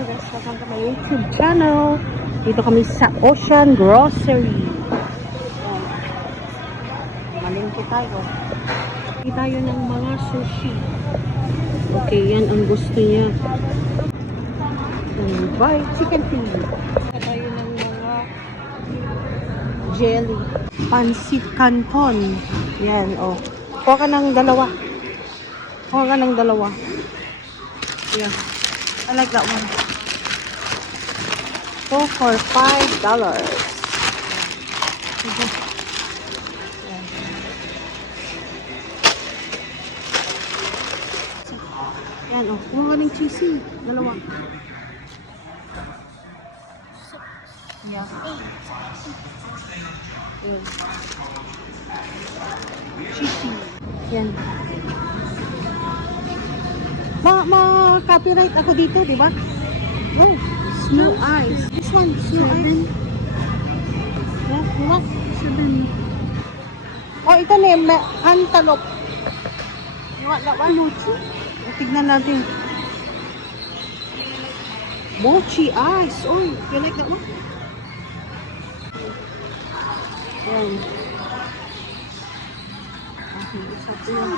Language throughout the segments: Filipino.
Hello guys, welcome to my YouTube channel. Dito kami sa Ocean Grocery. Malingki tayo. Hindi tayo ng mga sushi. Okay, yan ang gusto niya. Bye, chicken feet. Tayo ng mga jelly. Pansit canton. Yan, oh. Kuha ka ng dalawa. Kuha ka ng dalawa. Yeah. I like that one. 2 for $5. Yan, oh. Kuha ka ng cheesy. Dalawa. Yeah. Yan. Cheesy. Yan. Ma-copyright ako dito, di ba? Oh, snow eyes. This one, snow eyes. Yeah, what? 7. Oh, ito na, antelope. You want that one? Mochi? Tignan natin. Mochi eyes. Oh, you like that one? Yan. Okay, isa po yan.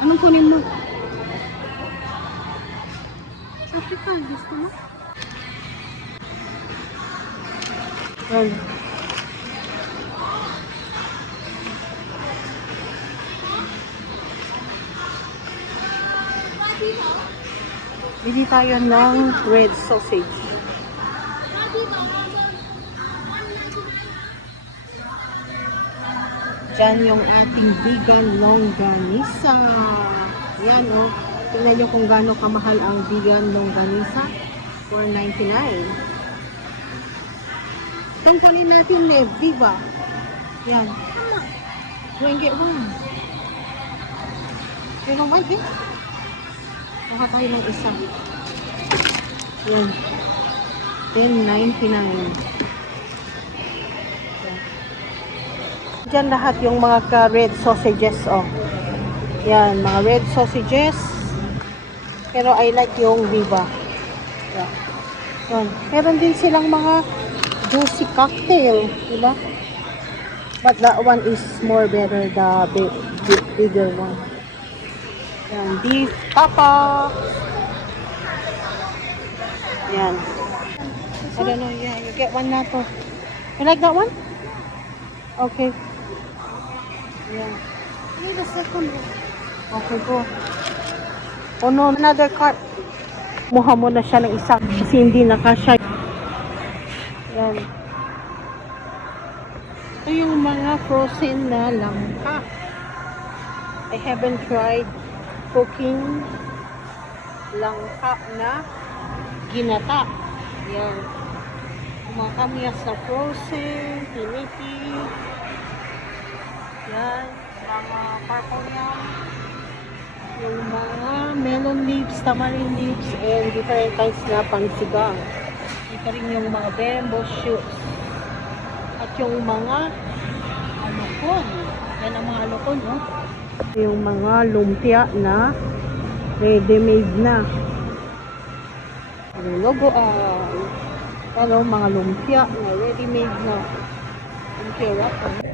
Anong kunin mo? Sabi ka, gusto mo? Well, bili tayo ng red sausage. Diyan yung ating vegan longganisa. Yan, oh. Tingnan nyo kung gaano kamahal ang vegan longganisa. $4.99. Itong kunin natin, Viva. Yan. You can get one. You don't like it? Kuha tayo ng isa. Yan. $10.99. Diyan lahat yung mga red sausages, oh. Yan, mga red sausages. Pero I like yung Viva. Yeah. Yan. Meron din silang mga juicy cocktail, diba? But that one is more better, the bigger one. Yan, beef tapa. Yan. I don't know, yeah, you get one na to. You like that one? Okay. Yeah. Need a second one. Okay, go. Oh no, another cart. Muha mo na siya ng isa kasi hindi nakasya. Yan. Ito yung mga frozen na langka. I haven't tried cooking langka na ginata. Yan. Mga kamyas na frozen, piniti. Yan, mga purple yam, yung mga melon leaves, tamarind leaves, and different kinds na pangsigang. Ito rin yung mga bamboo shoots. At yung mga alukon. Yan ang mga alukon, no? Yung mga lumpia na ready-made na. Yung logo pero mga lumpia na ready-made na. Lumpia wrapper.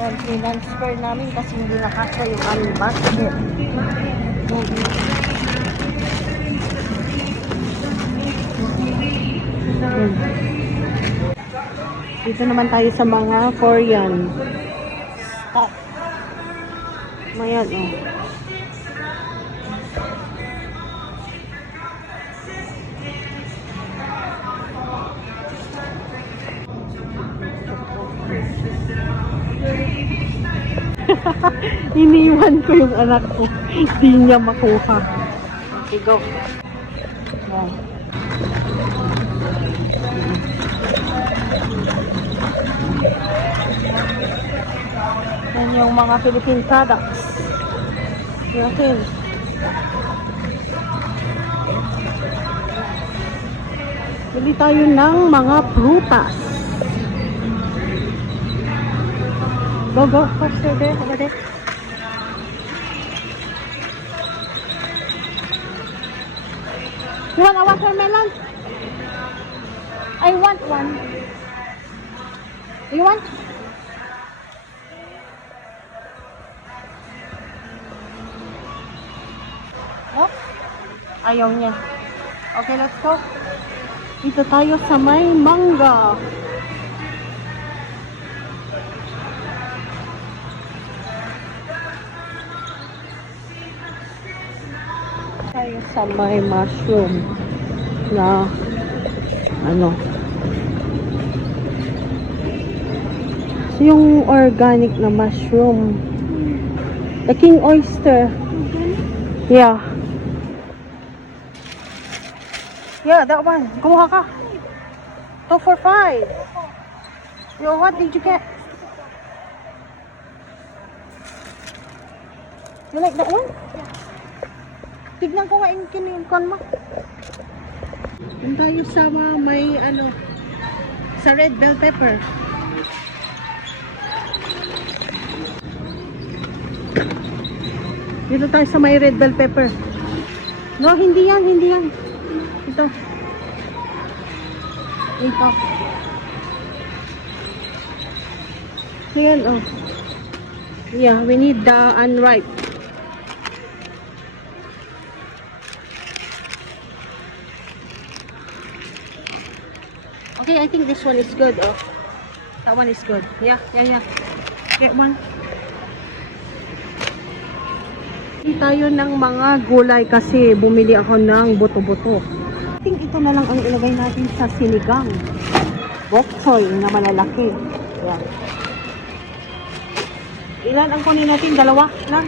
Yan, transfer namin kasi hindi nakasya yung aming basket. Dito naman tayo sa mga Korean stuff. Mayan, oh. Iniwan ko yung anak ko. Hindi niya makuha. Okay, go. Wow. Yan yung mga Philippine products. Okay. Bili tayo ng mga prutas. Go, go. Faster there. Over there. You want a watermelon? I want one. You want? Oh, ayaw niya. Okay, let's go. Dito tayo sa may mangga. Tayo sa may mushroom na ano. So, yung organic na mushroom. The king oyster. Yeah. Yeah, that one. Kumuha ka. 2 for 5. Yo, what did you get? You like that one? Tignan ko nga yung kinilkon mo. Doon tayo sa may ano, sa red bell pepper. Dito tayo sa may red bell pepper. No, hindi yan, hindi yan. Ito. Ito. Yan, oh. Yeah, we need the unripe. Okay, I think this one is good, oh. That one is good. Yeah, yeah, yeah. Get one. Hindi tayo ng mga gulay kasi bumili ako ng buto-buto. I think ito na lang ang ilagay natin sa sinigang. Bok choy na malalaki. Yan. Ilan ang kunin natin? Dalawa lang.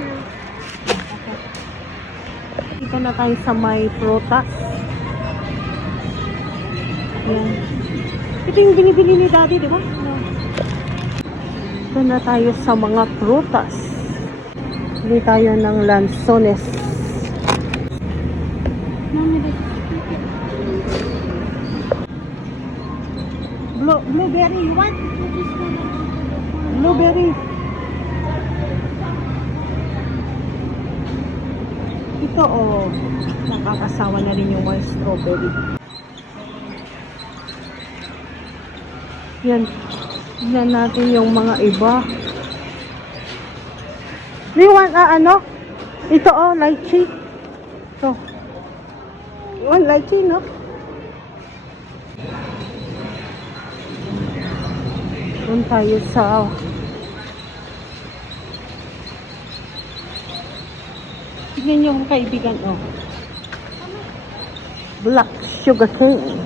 Okay. Dito na tayo sa may prutas. Yan. Ito yung binibili ni Daddy, di ba? Dito na tayo sa mga prutas. Bili tayo ng lanzones. Blueberry, you want? Blueberry. Ito, oh. Nakakasawa na rin yung mga strawberry. Yan. Yan natin yung mga iba. Do you want, ano? Ito, oh, lychee. Ito. You want lychee, no? Doon tayo sa tignan yung kaibigan, oh. Black sugar cane.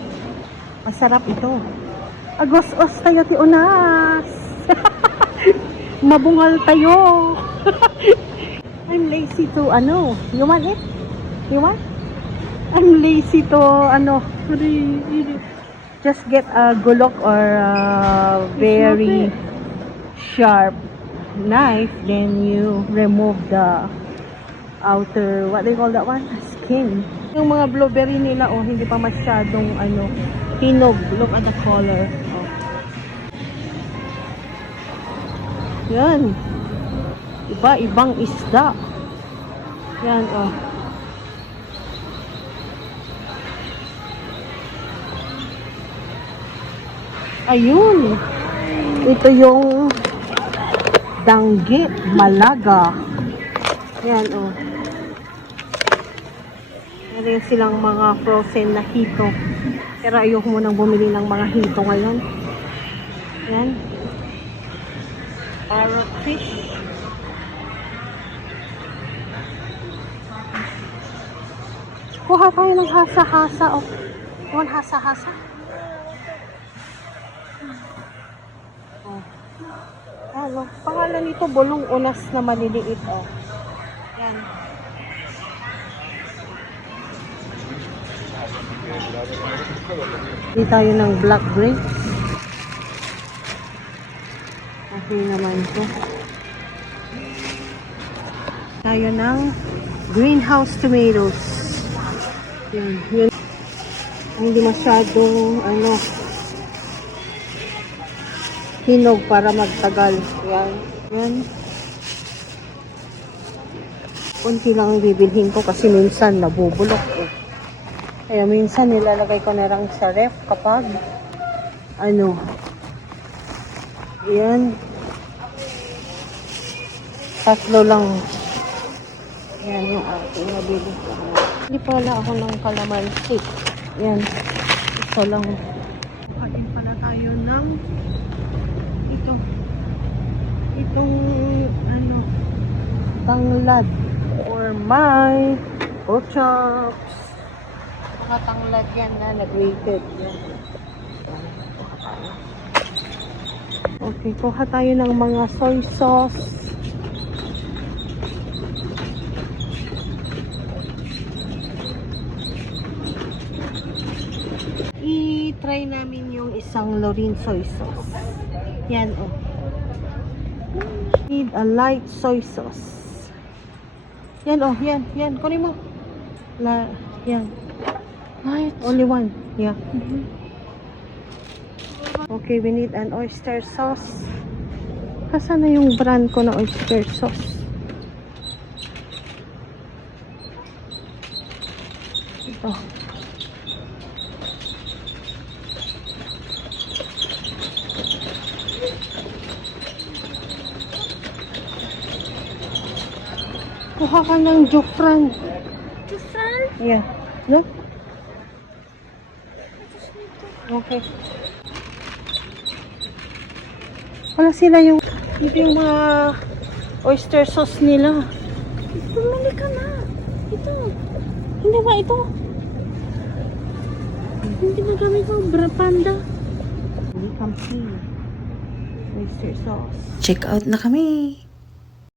Masarap ito. Agos-os tayo, ti unas. Mabungal tayo. I'm lazy to, ano. You want it? You want? I'm lazy to, ano. Just get a gulok or a very sharp knife. Then you remove the outer, what do you call that one? Skin. Yung mga blueberry nila, oh, hindi pa masyadong, ano, hinog. Look at the color. Oh. Yan. Iba-ibang isda. Yan, oh. Ayun. Ito yung danggit, malaga. Yan, oh. Meron silang mga frozen na hito. Pero ayoko munang bumili ng mga hito ngayon. Yan. Parrot fish. Kuha tayo ng hasa-hasa, oh. Kuha hasa-hasa. Oh. Ano, pangalan nito bulong unas na maliliit, oh. Yan. Hindi tayo ng black grapes. Okay naman ito. Tayo ng greenhouse tomatoes. Yan. Yun. Hindi masyadong, ano, hinog para magtagal. Yan. Yan. Kunti lang ang bibilhin ko kasi minsan nabubulok, eh. Kaya minsan nilalagay ko na lang sa ref kapag ano, yan, tatlo lang. Yan yung ating nabili. Hindi pala ako ng calamansi. Yan, ito lang. Kain pala tayo ng itong ano, tanglad or my pork chops. Mga tanglad yan na nag-rated. Yan. Okay, kuha tayo ng mga soy sauce. I-try namin yung isang Lorin soy sauce. Yan, oh. Need a light soy sauce. Yan, oh, yan. Kunin mo. Yan. Light. Only one. Yeah. Okay, we need an oyster sauce. Kasana yung brand ko na oyster sauce? Ito. Kuha ka ng Jufran. Jufran? Yeah. Look. Okay. Wala sila yung ito yung mga oyster sauce nila. Bumili ka na. Ito. Hindi ba ito? Hindi ba gamit mo? Panda. Hindi kampi. Oyster sauce. Check out na kami.